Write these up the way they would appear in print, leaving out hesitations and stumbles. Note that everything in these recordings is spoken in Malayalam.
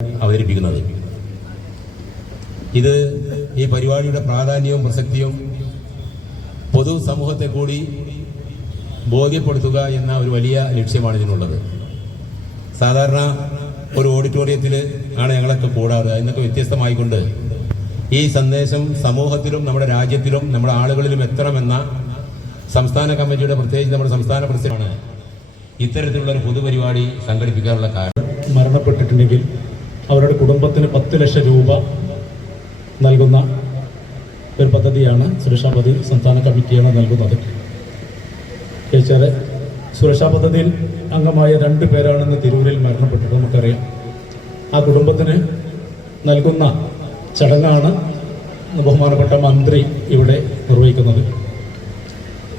അവതരിപ്പിക്കുന്നത്. ഇത് ഈ പരിപാടിയുടെ പ്രാധാന്യവും പ്രസക്തിയും പൊതുസമൂഹത്തെ കൂടി ബോധ്യപ്പെടുത്തുക എന്ന ഒരു വലിയ ലക്ഷ്യമാണ് ഇതിനുള്ളത്. സാധാരണ ഒരു ഓഡിറ്റോറിയത്തിൽ ആണ് ഞങ്ങളൊക്കെ കൂടാറ്. അതിനൊക്കെ വ്യത്യസ്തമായിക്കൊണ്ട് ഈ സന്ദേശം സമൂഹത്തിലും നമ്മുടെ രാജ്യത്തിലും നമ്മുടെ ആളുകളിലും എത്തണമെന്ന സംസ്ഥാന കമ്മിറ്റിയുടെ, പ്രത്യേകിച്ച് നമ്മുടെ സംസ്ഥാന പ്രസിഡന്റാണ് ഇത്തരത്തിലുള്ള ഒരു പൊതുപരിപാടി സംഘടിപ്പിക്കാനുള്ള കാരണം. മരണപ്പെട്ടിട്ടുണ്ടെങ്കിൽ അവരുടെ കുടുംബത്തിന് 10 ലക്ഷം രൂപ നൽകുന്ന ഒരു പദ്ധതിയാണ് സുരക്ഷാ പദ്ധതി സംസ്ഥാന കമ്മിറ്റിയാണ് നൽകുന്നത്. സുരക്ഷാ പദ്ധതിയിൽ അംഗമായ 2 പേരാണെന്ന് തിരൂരിൽ മരണപ്പെട്ടിട്ട് നമുക്കറിയാം. ആ കുടുംബത്തിന് നൽകുന്ന ചടങ്ങാണ് ബഹുമാനപ്പെട്ട മന്ത്രി ഇവിടെ നിർവഹിക്കുന്നത്.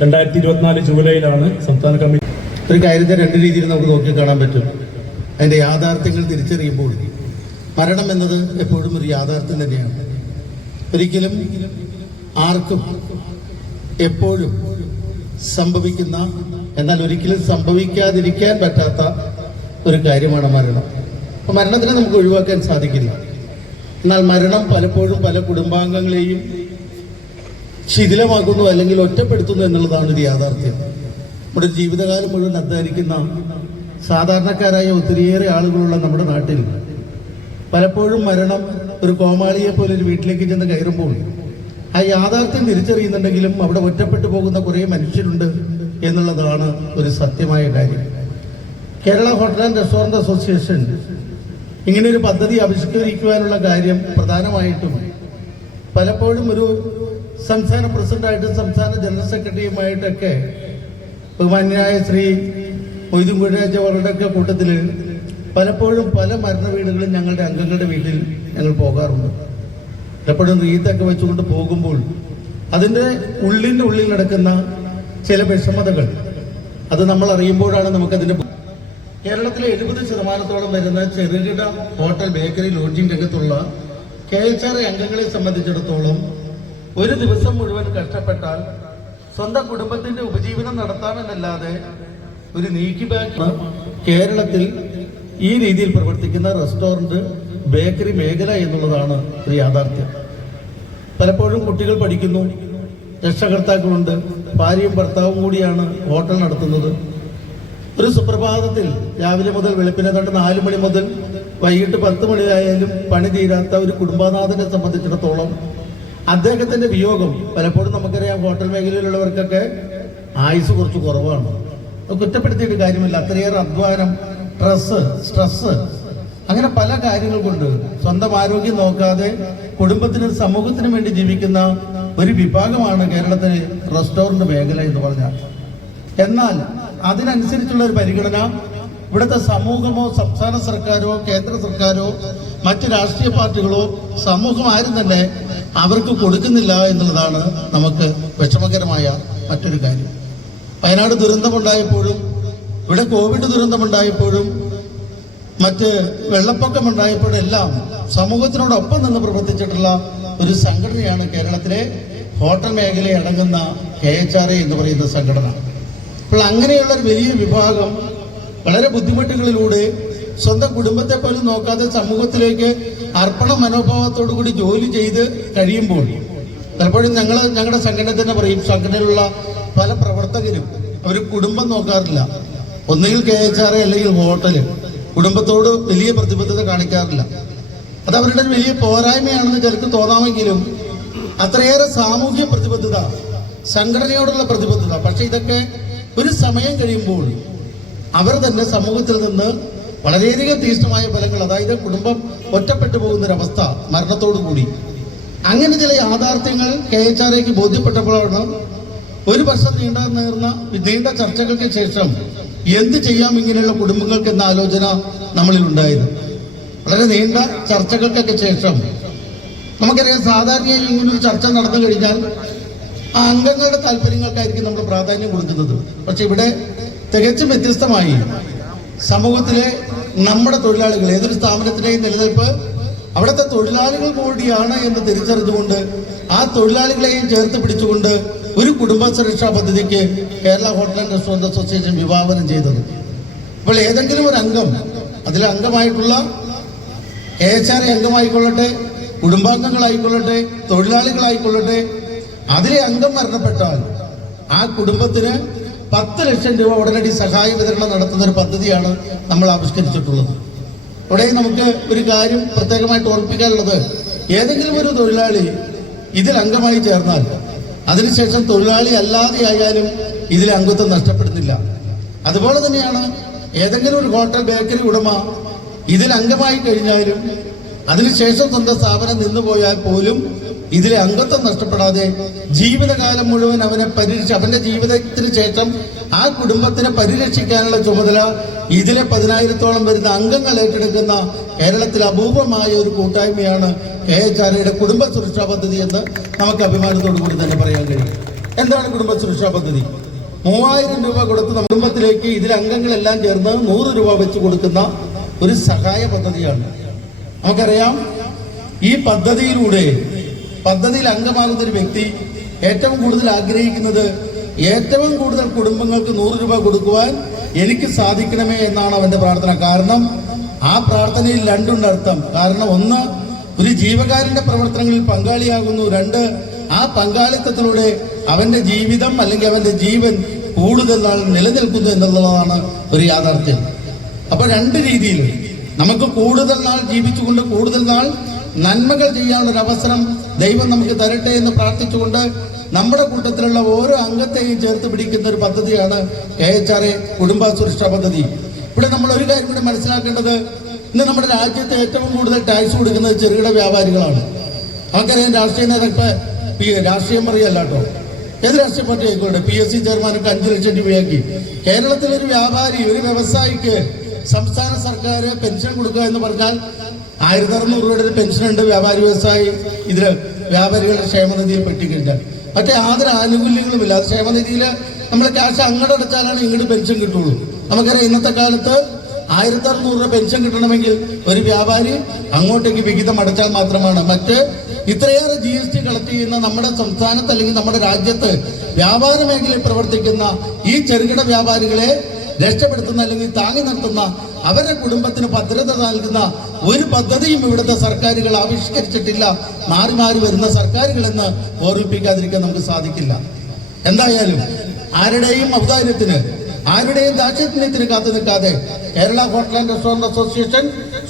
2024 ജൂലൈയിലാണ് സംസ്ഥാന കമ്മിറ്റി. ഒരു കാര്യത്തെ 2 രീതിയിൽ നമുക്ക് നോക്കിക്കാണാൻ പറ്റും. അതിൻ്റെ യാഥാർത്ഥ്യങ്ങൾ തിരിച്ചറിയുമ്പോൾ മരണം എന്നത് എപ്പോഴും ഒരു യാഥാർത്ഥ്യം തന്നെയാണ്. ഒരിക്കലും ആർക്കും എപ്പോഴും സംഭവിക്കുന്ന, എന്നാൽ ഒരിക്കലും സംഭവിക്കാതിരിക്കാൻ പറ്റാത്ത ഒരു കാര്യമാണ് മരണം. അപ്പോൾ മരണത്തിനെ നമുക്ക് ഒഴിവാക്കാൻ സാധിക്കില്ല. എന്നാൽ മരണം പലപ്പോഴും പല കുടുംബാംഗങ്ങളെയും ശിഥിലമാക്കുന്നു അല്ലെങ്കിൽ ഒറ്റപ്പെടുത്തുന്നു എന്നുള്ളതാണ് ഒരു യാഥാർത്ഥ്യം. നമ്മുടെ ജീവിതകാലം മുഴുവൻ അധ്വാനിക്കുന്ന സാധാരണക്കാരായ ഒത്തിരിയേറെ ആളുകളുള്ള നമ്മുടെ നാട്ടിൽ പലപ്പോഴും മരണം ഒരു കോമാളിയെ പോലെ ഒരു വീട്ടിലേക്ക് ചെന്ന് കയറുമ്പോൾ ആ യാഥാർത്ഥ്യം തിരിച്ചറിയുന്നുണ്ടെങ്കിലും അവിടെ ഒറ്റപ്പെട്ടു പോകുന്ന കുറേ മനുഷ്യരുണ്ട് എന്നുള്ളതാണ് ഒരു സത്യമായ കാര്യം. Kerala hotel and restaurant association ഇങ്ങനെയൊരു പദ്ധതി ആവിഷ്കരിക്കുവാനുള്ള കാര്യം പ്രധാനമായിട്ടും പലപ്പോഴും ഒരു സംസ്ഥാന പ്രസിഡന്റായിട്ടും സംസ്ഥാന ജനറൽ സെക്രട്ടറിയുമായിട്ടൊക്കെ ബഹുമാന്യനായ ശ്രീ മൊയ്തീൻ കുഞ്ഞിരാജവരുടെയൊക്കെ കൂട്ടത്തിൽ പലപ്പോഴും പല മരണ വീടുകളും ഞങ്ങളുടെ അംഗങ്ങളുടെ വീട്ടിൽ ഞങ്ങൾ പോകാറുണ്ട്. പലപ്പോഴും റീത്തൊക്കെ വെച്ചുകൊണ്ട് പോകുമ്പോൾ അതിൻ്റെ ഉള്ളിൽ നടക്കുന്ന ചില വിഷമതകൾ അത് നമ്മൾ അറിയുമ്പോഴാണ് നമുക്കതിൻ്റെ. കേരളത്തിലെ 70% വരുന്ന ചെറുകിട ഹോട്ടൽ, ബേക്കറി, ലോഡ്ജിംഗ് രംഗത്തുള്ള KHRA അംഗങ്ങളെ സംബന്ധിച്ചിടത്തോളം ഒരു ദിവസം മുഴുവൻ കഷ്ടപ്പെട്ടാൽ സ്വന്തം കുടുംബത്തിന്റെ ഉപജീവനം നടത്താമെന്നല്ലാതെ ഒരു നീക്കിബാക്കി കേരളത്തിൽ ഈ രീതിയിൽ പ്രവർത്തിക്കുന്ന റെസ്റ്റോറൻറ്റ്, ബേക്കറി മേഖല എന്നുള്ളതാണ് ഒരു യാഥാർത്ഥ്യം. പലപ്പോഴും കുട്ടികൾ പഠിക്കുന്നു, രക്ഷകർത്താക്കളുണ്ട്, ഭാര്യയും ഭർത്താവും കൂടിയാണ് ഹോട്ടൽ നടത്തുന്നത്. ഒരു സുപ്രഭാതത്തിൽ രാവിലെ മുതൽ വെളുപ്പിനെ തൊട്ട് 4 മണി മുതൽ വൈകിട്ട് 10 മണിയായാലും പണി തീരാത്ത ഒരു കുടുംബനാഥനെ സംബന്ധിച്ചിടത്തോളം അദ്ദേഹത്തിന്റെ വിയോഗം പലപ്പോഴും നമുക്കറിയാം. ഹോട്ടൽ മേഖലയിലുള്ളവർക്കൊക്കെ ആയുസ് കുറച്ച് കുറവാണ്. കുറ്റപ്പെടുത്തിയിട്ട് കാര്യമില്ല. അത്രയേറെ അധ്വാനം, സ്ട്രെസ് അങ്ങനെ പല കാര്യങ്ങൾ കൊണ്ട് സ്വന്തം ആരോഗ്യം നോക്കാതെ കുടുംബത്തിനും സമൂഹത്തിനും വേണ്ടി ജീവിക്കുന്ന ഒരു വിഭാഗമാണ് കേരളത്തിലെ റെസ്റ്റോറന്റ് മേഖല എന്ന് പറഞ്ഞാൽ. എന്നാൽ അതിനനുസരിച്ചുള്ള ഒരു പരിഗണന ഇവിടുത്തെ സമൂഹമോ സംസ്ഥാന സർക്കാരോ കേന്ദ്ര സർക്കാരോ മറ്റ് രാഷ്ട്രീയ പാർട്ടികളോ സമൂഹം ആരും തന്നെ അവർക്ക് കൊടുക്കുന്നില്ല എന്നുള്ളതാണ് നമുക്ക് വിഷമകരമായ മറ്റൊരു കാര്യം. വയനാട് ദുരന്തമുണ്ടായപ്പോഴും ഇവിടെ കോവിഡ് ദുരന്തമുണ്ടായപ്പോഴും മറ്റ് വെള്ളപ്പൊക്കമുണ്ടായപ്പോഴും എല്ലാം സമൂഹത്തിനോടൊപ്പം നിന്ന് പ്രവർത്തിച്ചിട്ടുള്ള ഒരു സംഘടനയാണ് കേരളത്തിലെ ഹോട്ടൽ മേഖലയെ അടങ്ങുന്ന KHRA എന്ന് പറയുന്ന സംഘടന. അപ്പോൾ അങ്ങനെയുള്ള ഒരു വലിയ വിഭാഗം വളരെ ബുദ്ധിമുട്ടുകളിലൂടെ സ്വന്തം കുടുംബത്തെ പോലും നോക്കാതെ സമൂഹത്തിലേക്ക് അർപ്പണ മനോഭാവത്തോടു കൂടി ജോലി ചെയ്ത് കഴിയുമ്പോൾ പലപ്പോഴും ഞങ്ങളുടെ സംഘടന തന്നെ പറയും, സംഘടനയിലുള്ള പല പ്രവർത്തകരും അവർ കുടുംബം നോക്കാറില്ല. ഒന്നുകിൽ KHRA അല്ലെങ്കിൽ ഹോട്ടല് കുടുംബത്തോട് വലിയ പ്രതിബദ്ധത കാണിക്കാറില്ല. അത് അവരുടെ വലിയ പോരായ്മയാണെന്ന് ചിലർക്ക് തോന്നാമെങ്കിലും അത്രയേറെ സാമൂഹ്യ പ്രതിബദ്ധത, സംഘടനയോടുള്ള പ്രതിബദ്ധത, പക്ഷെ ഇതൊക്കെ ഒരു സമയം കഴിയുമ്പോൾ അവർ തന്നെ സമൂഹത്തിൽ നിന്ന് വളരെയധികം തീക്ഷ്ണമായ ഫലങ്ങൾ, അതായത് കുടുംബം ഒറ്റപ്പെട്ടു പോകുന്നൊരവസ്ഥ മരണത്തോടു കൂടി. അങ്ങനെ ചില യാഥാർത്ഥ്യങ്ങൾ KHRAക്ക് ബോധ്യപ്പെട്ടപ്പോഴാണ് ഒരു വർഷം നീണ്ട ചർച്ചകൾക്ക് ശേഷം എന്ത് ചെയ്യാം ഇങ്ങനെയുള്ള കുടുംബങ്ങൾക്ക് എന്ന ആലോചന നമ്മളിൽ ഉണ്ടായത്. വളരെ നീണ്ട ചർച്ചകൾക്കൊക്കെ ശേഷം നമുക്കറിയാം, സാധാരണയായി ഇങ്ങനൊരു ചർച്ച നടന്നു കഴിഞ്ഞാൽ ആ അംഗങ്ങളുടെ താല്പര്യങ്ങൾക്കായിരിക്കും നമ്മൾ പ്രാധാന്യം കൊടുക്കുന്നത്. പക്ഷെ ഇവിടെ തികച്ചും വ്യത്യസ്തമായി സമൂഹത്തിലെ നമ്മുടെ തൊഴിലാളികൾ, ഏതൊരു സ്ഥാപനത്തിന്റെയും നിലനിൽപ്പ് അവിടുത്തെ തൊഴിലാളികൾ കൂടിയാണ് എന്ന് തിരിച്ചറിഞ്ഞുകൊണ്ട് ആ തൊഴിലാളികളെയും ചേർത്ത് പിടിച്ചുകൊണ്ട് ഒരു കുടുംബ സുരക്ഷാ പദ്ധതിക്ക് Kerala hotel and restaurant association വിഭാവനം ചെയ്തത്. അപ്പോൾ ഏതെങ്കിലും ഒരു അംഗം, അതിലെ അംഗമായിട്ടുള്ള AHR അംഗമായിക്കൊള്ളട്ടെ, കുടുംബാംഗങ്ങളായിക്കൊള്ളട്ടെ, തൊഴിലാളികളായിക്കൊള്ളട്ടെ, അതിലെ അംഗം മരണപ്പെട്ടാൽ ആ കുടുംബത്തിന് 10 ലക്ഷം രൂപ ഉടനടി സഹായ വിതരണം നടത്തുന്ന ഒരു പദ്ധതിയാണ് നമ്മൾ ആവിഷ്കരിച്ചിട്ടുള്ളത്. ഇവിടെ നമുക്ക് ഒരു കാര്യം പ്രത്യേകമായിട്ട് ഓർമ്മിപ്പിക്കാനുള്ളത്, ഏതെങ്കിലും ഒരു തൊഴിലാളി ഇതിൽ അംഗമായി ചേർന്നാൽ അതിനുശേഷം തൊഴിലാളി അല്ലാതെ ആയാലും ഇതിൽ അംഗത്വം നഷ്ടപ്പെടുന്നില്ല. അതുപോലെ തന്നെയാണ് ഏതെങ്കിലും ഒരു ഹോട്ടൽ ബേക്കറി ഉടമ ഇതിൽ അംഗമായി കഴിഞ്ഞാലും അതിനുശേഷം സ്വന്തം സ്ഥാപനം നിന്നുപോയാൽ പോലും ഇതിലെ അംഗത്വം നഷ്ടപ്പെടാതെ ജീവിതകാലം മുഴുവൻ അവന്റെ ജീവിതത്തിന് ശേഷം ആ കുടുംബത്തിനെ പരിരക്ഷിക്കാനുള്ള ചുമതല ഇതിലെ 10,000-ഓളം വരുന്ന അംഗങ്ങൾ ഏറ്റെടുക്കുന്ന കേരളത്തിൽ അപൂർവമായ ഒരു കൂട്ടായ്മയാണ് AHRയുടെ കുടുംബ സുരക്ഷാ പദ്ധതി എന്ന് നമുക്ക് അഭിമാനത്തോടു കൂടി തന്നെ പറയാൻ കഴിയും. എന്താണ് കുടുംബ സുരക്ഷാ പദ്ധതി? 3000 രൂപ കൊടുത്ത് കുടുംബത്തിലേക്ക് ഇതിലെ അംഗങ്ങളെല്ലാം ചേർന്ന് 100 രൂപ വെച്ച് കൊടുക്കുന്ന ഒരു സഹായ പദ്ധതിയാണ്. നമുക്കറിയാം, ഈ പദ്ധതിയിൽ അംഗമാകുന്ന ഒരു വ്യക്തി ഏറ്റവും കൂടുതൽ ആഗ്രഹിക്കുന്നത് ഏറ്റവും കൂടുതൽ കുടുംബങ്ങൾക്ക് 100 രൂപ കൊടുക്കുവാൻ എനിക്ക് സാധിക്കണമേ എന്നാണ് അവന്റെ പ്രാർത്ഥന. കാരണം ആ പ്രാർത്ഥനയിൽ രണ്ടുണ്ടർത്ഥം. കാരണം ഒന്ന്, ഒരു ജീവകാരുണ്യ പ്രവർത്തനങ്ങളിൽ പങ്കാളിയാകുന്നു. 2, ആ പങ്കാളിത്തത്തിലൂടെ അവന്റെ ജീവിതം അല്ലെങ്കിൽ അവന്റെ ജീവൻ കൂടുതൽ നാൾ നിലനിൽക്കുന്നു എന്നുള്ളതാണ് ഒരു യാഥാർത്ഥ്യം. അപ്പൊ 2 രീതിയിൽ നമുക്ക് കൂടുതൽ നാൾ ജീവിച്ചുകൊണ്ട് കൂടുതൽ നാൾ നന്മകൾ ചെയ്യാനുള്ള ഒരു അവസരം ദൈവം നമുക്ക് തരട്ടെ എന്ന് പ്രാർത്ഥിച്ചുകൊണ്ട് നമ്മുടെ കൂട്ടത്തിലുള്ള ഓരോ അംഗത്തെയും ചേർത്ത് പിടിക്കുന്ന ഒരു പദ്ധതിയാണ് AHRA കുടുംബ സുരക്ഷാ പദ്ധതി. ഇവിടെ നമ്മൾ ഒരു കാര്യം കൂടി മനസ്സിലാക്കേണ്ടത്, ഇന്ന് നമ്മുടെ രാജ്യത്ത് ഏറ്റവും കൂടുതൽ ടാക്സ് കൊടുക്കുന്നത് ചെറുകിട വ്യാപാരികളാണ്. നമുക്കറിയാം, രാഷ്ട്രീയ നേതാക്കൾ രാഷ്ട്രീയം പറയല്ല കേട്ടോ, ഏത് രാഷ്ട്രീയ പാർട്ടി ആയിക്കോട്ടെ, PSC ചെയർമാനൊക്കെ 5 ലക്ഷം രൂപയാക്കി. കേരളത്തിലൊരു വ്യാപാരി, ഒരു വ്യവസായിക്ക് സംസ്ഥാന സർക്കാർ പെൻഷൻ കൊടുക്കുക എന്ന് പറഞ്ഞാൽ 1600 രൂപയുടെ ഒരു പെൻഷൻ ഉണ്ട് വ്യവസായി ഇതില് വ്യാപാരികളുടെ ക്ഷേമനിധിയിൽ പെട്ടിക്കഴിഞ്ഞാൽ. മറ്റേ യാതൊരു ആനുകൂല്യങ്ങളുമില്ല. അത് ക്ഷേമനിധിയിൽ നമ്മൾ ക്യാഷ് അങ്ങോട്ട് അടച്ചാലാണ് ഇങ്ങോട്ട് പെൻഷൻ കിട്ടുള്ളൂ. നമുക്കറിയാം, ഇന്നത്തെ കാലത്ത് 1600 രൂപ പെൻഷൻ കിട്ടണമെങ്കിൽ ഒരു വ്യാപാരി അങ്ങോട്ടേക്ക് വിഹിതം അടച്ചാൽ മാത്രമാണ്. മറ്റ് ഇത്രയേറെ GST കളക്ട് ചെയ്യുന്ന നമ്മുടെ സംസ്ഥാനത്ത് അല്ലെങ്കിൽ നമ്മുടെ രാജ്യത്ത് വ്യാപാര മേഖലയിൽ പ്രവർത്തിക്കുന്ന ഈ ചെറുകിട വ്യാപാരികളെ രക്ഷപ്പെടുത്തുന്ന അല്ലെങ്കിൽ താങ്ങി നിർത്തുന്ന അവരുടെ കുടുംബത്തിന് ഭദ്രത നൽകുന്ന ഒരു പദ്ധതിയും ഇവിടുത്തെ സർക്കാരുകൾ ആവിഷ്കരിച്ചിട്ടില്ല. മാറി മാറി വരുന്ന സർക്കാരുകളെന്ന് ഓർമ്മിപ്പിക്കാതിരിക്കാൻ നമുക്ക് സാധിക്കില്ല. എന്തായാലും ആരുടെയും ഔദാര്യത്തിന്, ആരുടെയും ദാക്ഷിണ്യത്തിന് കാത്തു നിൽക്കാതെ Kerala hotel and restaurant association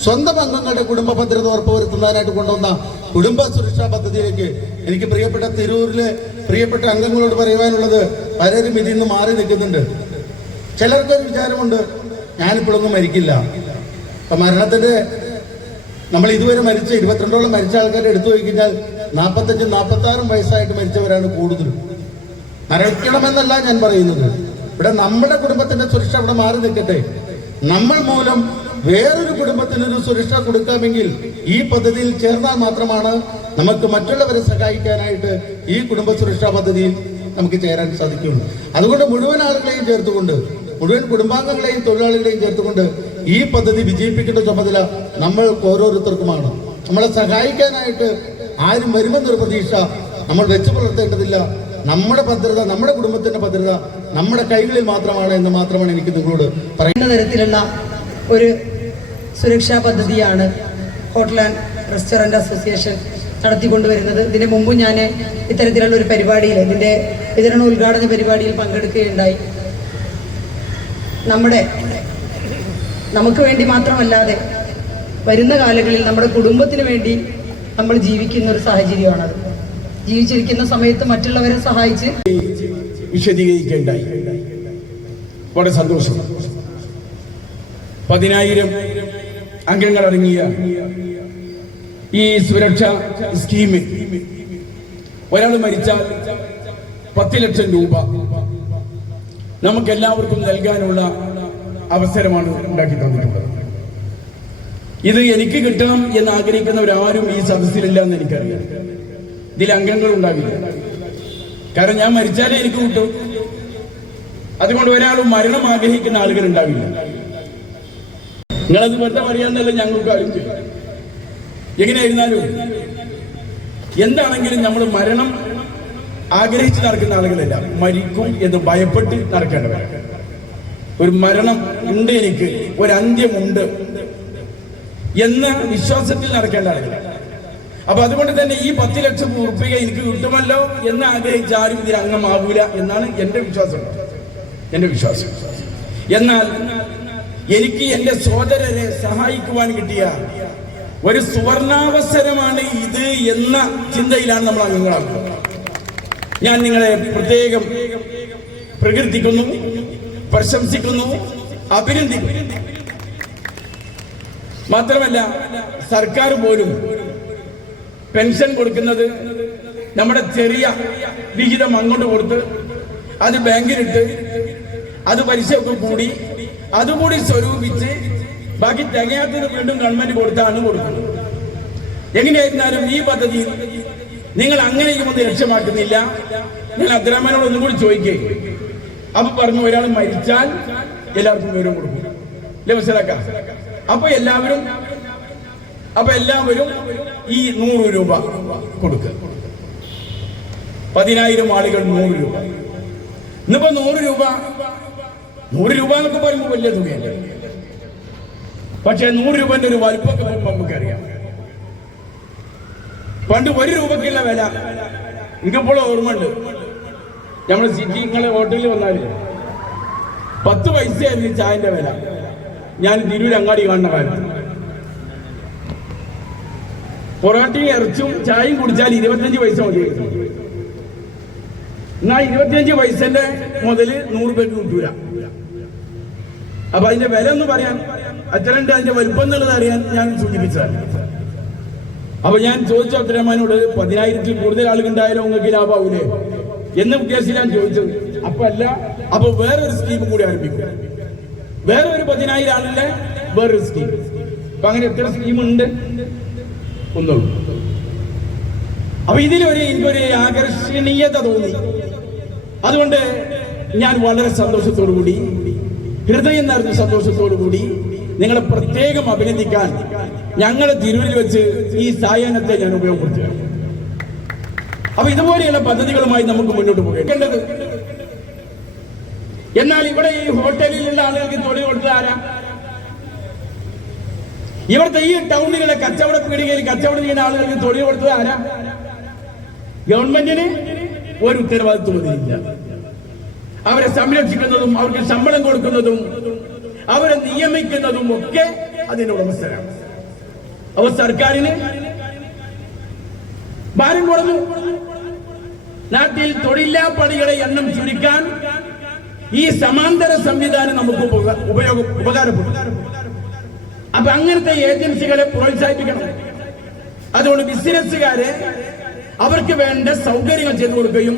സ്വന്തം അംഗങ്ങളുടെ കുടുംബ ഭദ്രത ഉറപ്പുവരുത്തുന്നതിനായിട്ട് കൊണ്ടുവന്ന കുടുംബ സുരക്ഷാ പദ്ധതിയിലേക്ക് എനിക്ക് പ്രിയപ്പെട്ട തിരൂരിലെ പ്രിയപ്പെട്ട അംഗങ്ങളോട് പറയുവാനുള്ളത്, പലരും ഇതിൽ നിന്ന് മാറി നിൽക്കുന്നുണ്ട്. ചിലർക്കൊരു വിചാരമുണ്ട്, ഞാനിപ്പോഴൊന്നും മരിക്കില്ല. അപ്പൊ മരണത്തിന്റെ നമ്മൾ ഇതുവരെ മരിച്ച 22ഓളം മരിച്ച ആൾക്കാരെ എടുത്തു പോയി കഴിഞ്ഞാൽ 45-46 വയസ്സായിട്ട് മരിച്ചവരാണ് കൂടുതലും. മരിക്കണമെന്നല്ല ഞാൻ പറയുന്നത്. ഇവിടെ നമ്മുടെ കുടുംബത്തിന്റെ സുരക്ഷ ഇവിടെ മാറി നിൽക്കട്ടെ. നമ്മൾ മൂലം വേറൊരു കുടുംബത്തിനൊരു സുരക്ഷ കൊടുക്കാമെങ്കിൽ ഈ പദ്ധതിയിൽ ചേർന്നാൽ മാത്രമാണ് നമുക്ക് മറ്റുള്ളവരെ സഹായിക്കാനായിട്ട് ഈ കുടുംബ സുരക്ഷാ പദ്ധതിയിൽ നമുക്ക് ചേരാൻ സാധിക്കുള്ളൂ. അതുകൊണ്ട് മുഴുവൻ ആളുകളെയും ചേർത്തുകൊണ്ട്, മുഴുവൻ കുടുംബാംഗങ്ങളെയും തൊഴിലാളികളെയും ചേർത്തുകൊണ്ട് ഈ പദ്ധതി വിജയിപ്പിക്കേണ്ട ചുമതല നമ്മൾ ഓരോരുത്തർക്കുമാണ്. നമ്മളെ സഹായിക്കാനായിട്ട് ആരും വരുമെന്നൊരു പ്രതീക്ഷ നമ്മൾ വെച്ചു പുലർത്തേണ്ടതില്ല. നമ്മുടെ ഭദ്രത, നമ്മുടെ കുടുംബത്തിന്റെ ഭദ്രത നമ്മുടെ കൈകളിൽ മാത്രമാണ് എന്ന് മാത്രമാണ് എനിക്ക് നിങ്ങളോട് പറയുന്ന തരത്തിലുള്ള ഒരു സുരക്ഷാ പദ്ധതിയാണ് ഹോട്ടൽ ആൻഡ് റെസ്റ്റോറന്റ് അസോസിയേഷൻ നടത്തിക്കൊണ്ടുവരുന്നത്. ഇതിന് മുമ്പ് ഞാൻ ഇത്തരത്തിലുള്ള ഒരു പരിപാടിയിൽ, ഇതിൻ്റെ വിതരണ ഉദ്ഘാടന പരിപാടിയിൽ പങ്കെടുക്കുകയുണ്ടായി. നമുക്ക് വേണ്ടി മാത്രമല്ലാതെ വരുന്ന കാലങ്ങളിൽ നമ്മുടെ കുടുംബത്തിന് വേണ്ടി നമ്മൾ ജീവിക്കുന്ന ഒരു സാഹചര്യമാണത്. ജീവിച്ചിരിക്കുന്ന സമയത്ത് മറ്റുള്ളവരെ സഹായിച്ച് വിശദീകരിക്കേണ്ടായി. വളരെ സന്തോഷം. 10,000 അംഗങ്ങൾ അടങ്ങിയ ഈ സുരക്ഷാ സ്കീമിൽ ഒരാൾ മരിച്ചാൽ 10 ലക്ഷം രൂപ നമുക്കെല്ലാവർക്കും നൽകാനുള്ള അവസരമാണ് ഉണ്ടാക്കി തന്നിട്ടുള്ളത്. ഇത് എനിക്ക് കിട്ടണം എന്ന് ആഗ്രഹിക്കുന്നവരാരും ഈ സദസ്സിലില്ല എന്ന് എനിക്കറിയാം. ഇതിൽ അംഗങ്ങൾ ഉണ്ടാകില്ല. കാരണം ഞാൻ മരിച്ചാലേ എനിക്ക് കിട്ടും. അതുകൊണ്ട് ഒരാളും മരണം ആഗ്രഹിക്കുന്ന ആളുകൾ ഉണ്ടാവില്ല. നിങ്ങളത് വെറുതെ പറയാന്നല്ല ഞങ്ങൾക്ക് അറിയിച്ചു. എങ്ങനെയായിരുന്നാലും എന്താണെങ്കിലും നമ്മൾ മരണം ആഗ്രഹിച്ച് നടക്കുന്ന ആളുകളല്ല, മരിക്കും എന്ന് ഭയപ്പെട്ട് നടക്കേണ്ടവരാണ്. ഒരു മരണം ഉണ്ട്, എനിക്ക് ഒരു അന്ത്യമുണ്ട് എന്ന വിശ്വാസത്തിൽ നടക്കേണ്ട ആളുകൾ. അപ്പൊ അതുകൊണ്ട് തന്നെ ഈ 10 ലക്ഷം ഉറുപ്പിക എനിക്ക് കിട്ടുമല്ലോ എന്ന് ആഗ്രഹിച്ച ആരും ഇതിൽ അംഗമാകൂല എന്നാണ് എന്റെ വിശ്വാസം. എന്നാൽ എനിക്ക് എന്റെ സഹോദരരെ സഹായിക്കുവാൻ കിട്ടിയ ഒരു സുവർണാവസരമാണ് ഇത് എന്ന ചിന്തയിലാണ് നമ്മൾ അംഗങ്ങളാകുന്നത്. ഞാൻ നിങ്ങളെ പ്രത്യേകം പ്രകീർത്തിക്കുന്നു, പ്രശംസിക്കുന്നു, അഭിനന്ദിക്കുന്നു. മാത്രമല്ല സർക്കാർ പോലും പെൻഷൻ കൊടുക്കുന്നത് നമ്മുടെ ചെറിയ വിഹിതം അങ്ങോട്ട് കൊടുത്ത് അത് ബാങ്കിലിട്ട് അത് പലിശയൊക്കെ കൂടി അതുകൂടി സ്വരൂപിച്ച് ബാക്കി തികയാത്തത് വീണ്ടും ഗവൺമെന്റ് കൊടുത്താണ് കൊടുക്കുന്നത്. എങ്ങനെയായിരുന്നാലും ഈ പദ്ധതി നിങ്ങൾ അങ്ങനെയും ഒന്ന് ലക്ഷ്യമാക്കുന്നില്ല. ഞാൻ അബ്ദുറഹ്മാനോട് ഒന്നും കൂടി ചോദിക്കുകയും അപ്പൊ പറഞ്ഞു, ഒരാൾ മരിച്ചാൽ എല്ലാവർക്കും വിവരം കൊടുക്കും അല്ലെ, മനസ്സിലാക്കാം. അപ്പൊ എല്ലാവരും ഈ 100 രൂപ കൊടുക്കുക. 10,000 ആളുകൾ 100 രൂപ. ഇന്നിപ്പോ 100 രൂപ എന്നൊക്കെ പറയുമ്പോൾ വലിയ തുകയല്ലേ. പക്ഷെ 100 രൂപന്റെ ഒരു വലുപ്പൊക്കെ നമുക്കറിയാം. പണ്ട് 1 രൂപക്കുള്ള വില എനിക്കിപ്പോൾ ഓർമ്മയുണ്ട്. നമ്മള് സിറ്റി നിങ്ങളെ ഹോട്ടലിൽ വന്നാല് 10 പൈസയായിരുന്നു ചായന്റെ വില. ഞാൻ തിരൂർ അങ്ങാടി കാണുന്ന കാലത്ത് പൊറോട്ടയും ഇറച്ചും ചായയും കുടിച്ചാൽ 25 പൈസ മതി. എന്നാ 25 പൈസന്റെ മുതല് 100 രൂപയ്ക്ക് കിട്ടൂല. അപ്പൊ അതിന്റെ വില ഒന്ന് പറയാൻ അത്രണ്ട് അതിന്റെ വലുപ്പം എന്നുള്ളത് അറിയാൻ ഞാൻ സൂചിപ്പിച്ചതാണ്. അപ്പൊ ഞാൻ ചോദിച്ചു അബ്ദുറഹ്മാനോട്, 10,000-ൽ കൂടുതൽ ആളുകളുണ്ടായാലും നിങ്ങൾക്ക് ലാഭാവൂലേ എന്ന ഉദ്ദേശിച്ച് ഞാൻ ചോദിച്ചത്. അപ്പൊ വേറൊരു സ്കീം കൂടി ആരംഭിക്കും. വേറെ ഒരു 10,000 ആളിലെ വേറൊരു സ്കീം. അപ്പൊ അങ്ങനെ എത്ര സ്കീമുണ്ട്? ഒന്നുള്ളൂ. അപ്പൊ എനിക്കൊരു ആകർഷണീയത തോന്നി. അതുകൊണ്ട് ഞാൻ വളരെ സന്തോഷത്തോടുകൂടി, ഹൃദയം നിറഞ്ഞ സന്തോഷത്തോടുകൂടി നിങ്ങളെ പ്രത്യേകം അഭിനന്ദിക്കാൻ ഞങ്ങളുടെ തിരൂരിൽ വെച്ച് ഈ സായാഹ്നത്തെ ഞാൻ ഉപയോഗപ്പെടുത്തുകയാണ്. അപ്പൊ ഇതുപോലെയുള്ള പദ്ധതികളുമായി നമുക്ക് മുന്നോട്ട് പോകേണ്ടത്. എന്നാൽ ഇവിടെ ഈ ഹോട്ടലിലുള്ള ആളുകൾക്ക് തൊഴിൽ കൊടുത്തത് ആരാ? ഇവിടുത്തെ ഈ ടൗണിലെ കച്ചവട പീടികയിൽ കച്ചവടം ചെയ്യുന്ന ആളുകൾക്ക് തൊഴിൽ കൊടുത്തത് ആരാ? ഗവൺമെന്റിന് ഒരു ഉത്തരവാദിത്വമില്ല. അവരെ സംരക്ഷിക്കുന്നതും അവർക്ക് ശമ്പളം കൊടുക്കുന്നതും അവരെ നിയമിക്കുന്നതും ഒക്കെ അതിന്റെ ഉടമസ്ഥരാണ്. അവർ സർക്കാരിന് ഭാരം കൊടുത്തു. നാട്ടിൽ തൊഴിലാ പണികളെ എണ്ണം ചുരുക്കാൻ ഈ സമാന്തര സംവിധാനം നമുക്ക് ഉപകാരപ്പെടും. അപ്പൊ അങ്ങനത്തെ ഏജൻസികളെ പ്രോത്സാഹിപ്പിക്കണം. അതുകൊണ്ട് ബിസിനസ്സുകാരെ അവർക്ക് വേണ്ട സൗകര്യങ്ങൾ ചെയ്തു കൊടുക്കുകയും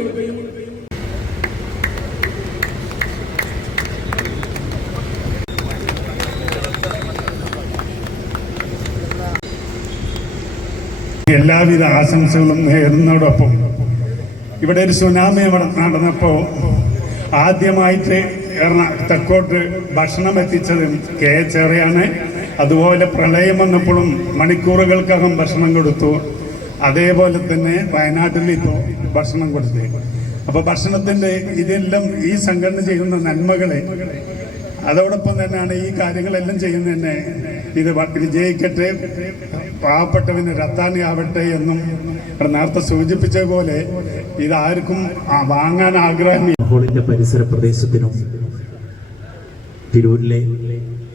എല്ലാവിധ ആശംസകളും നേരുന്നതോടൊപ്പം ഇവിടെ ഒരു സുനാമി നടന്നപ്പോൾ ആദ്യമായിട്ട് തെക്കോട്ട് ഭക്ഷണം എത്തിച്ചത് ചെറിയാണ്. അതുപോലെ പ്രളയം വന്നപ്പോഴും മണിക്കൂറുകൾക്കകം ഭക്ഷണം കൊടുത്തു. അതേപോലെ തന്നെ വയനാട്ടിൽ ഇപ്പോൾ ഭക്ഷണം കൊടുത്തു. അപ്പൊ ഭക്ഷണത്തിന്റെ ഇതെല്ലാം ഈ സംഘടന ചെയ്യുന്ന നന്മകളെ അതോടൊപ്പം തന്നെയാണ് ഈ കാര്യങ്ങളെല്ലാം ചെയ്യുന്നതന്നെ. ഇത് വിജയിക്കട്ടെ, പാവപ്പെട്ടവന് രത്താണി ആവട്ടെ എന്നും നേരത്തെ സൂചിപ്പിച്ച പോലെ ഇതാർക്കും വാങ്ങാൻ ആഗ്രഹമില്ല. ഹോളിന്റെ പരിസര പ്രദേശത്തിനും തിരൂരിലെ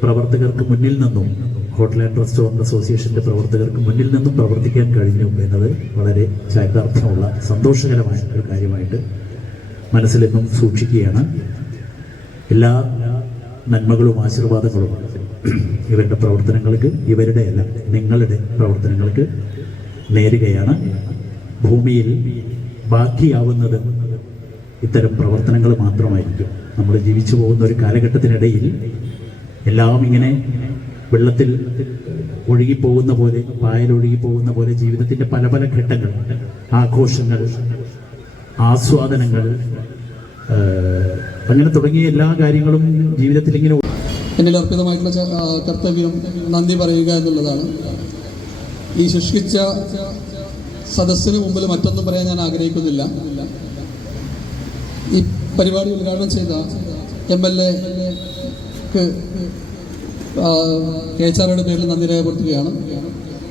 പ്രവർത്തകർക്ക് മുന്നിൽ നിന്നും ഹോട്ടൽ ആൻഡ് റെസ്റ്റോറന്റ് അസോസിയേഷന്റെ പ്രവർത്തകർക്ക് മുന്നിൽ നിന്നും പ്രവർത്തിക്കാൻ കഴിഞ്ഞു എന്നത് വളരെ ചാരിതാർത്ഥ്യമുള്ള സന്തോഷകരമായ ഒരു കാര്യമായിട്ട് മനസ്സിലെന്നും സൂക്ഷിക്കുകയാണ്. എല്ലാ നന്മകളും ആശീർവാദങ്ങളും ഇവരുടെ പ്രവർത്തനങ്ങൾക്ക്, ഇവരുടെ അല്ല നിങ്ങളുടെ പ്രവർത്തനങ്ങൾക്ക് നേരുകയാണ്. ഭൂമിയിൽ ബാക്കിയാവുന്നത് ഇത്തരം പ്രവർത്തനങ്ങൾ മാത്രമായിരിക്കും. നമ്മൾ ജീവിച്ചു പോകുന്ന ഒരു കാലഘട്ടത്തിനിടയിൽ എല്ലാം ഇങ്ങനെ വെള്ളത്തിൽ ഒഴുകിപ്പോകുന്ന പോലെ, പായലൊഴുകിപ്പോകുന്ന പോലെ ജീവിതത്തിന്റെ പല പല ഘട്ടങ്ങൾ, ആഘോഷങ്ങൾ, ആസ്വാദനങ്ങൾ, അങ്ങനെ തുടങ്ങിയ എല്ലാ കാര്യങ്ങളും ജീവിതത്തിൽ ഇങ്ങനെ എന്നിൽ അർപ്പിതമായിട്ടുള്ള കർത്തവ്യം നന്ദി പറയുക എന്നുള്ളതാണ്. ഈ ശുഷ്കിച്ച സദസ്സിന് മുമ്പിൽ മറ്റൊന്നും പറയാൻ ഞാൻ ആഗ്രഹിക്കുന്നില്ല. ഈ പരിപാടി ഉദ്ഘാടനം ചെയ്ത MLAക്ക് KHRയുടെ പേരിൽ നന്ദി രേഖപ്പെടുത്തുകയാണ്.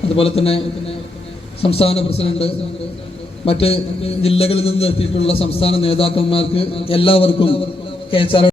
അതുപോലെ തന്നെ സംസ്ഥാന പ്രസിഡന്റ്, മറ്റ് ജില്ലകളിൽ നിന്ന് എത്തിയിട്ടുള്ള സംസ്ഥാന നേതാക്കന്മാർക്ക് എല്ലാവർക്കും KHR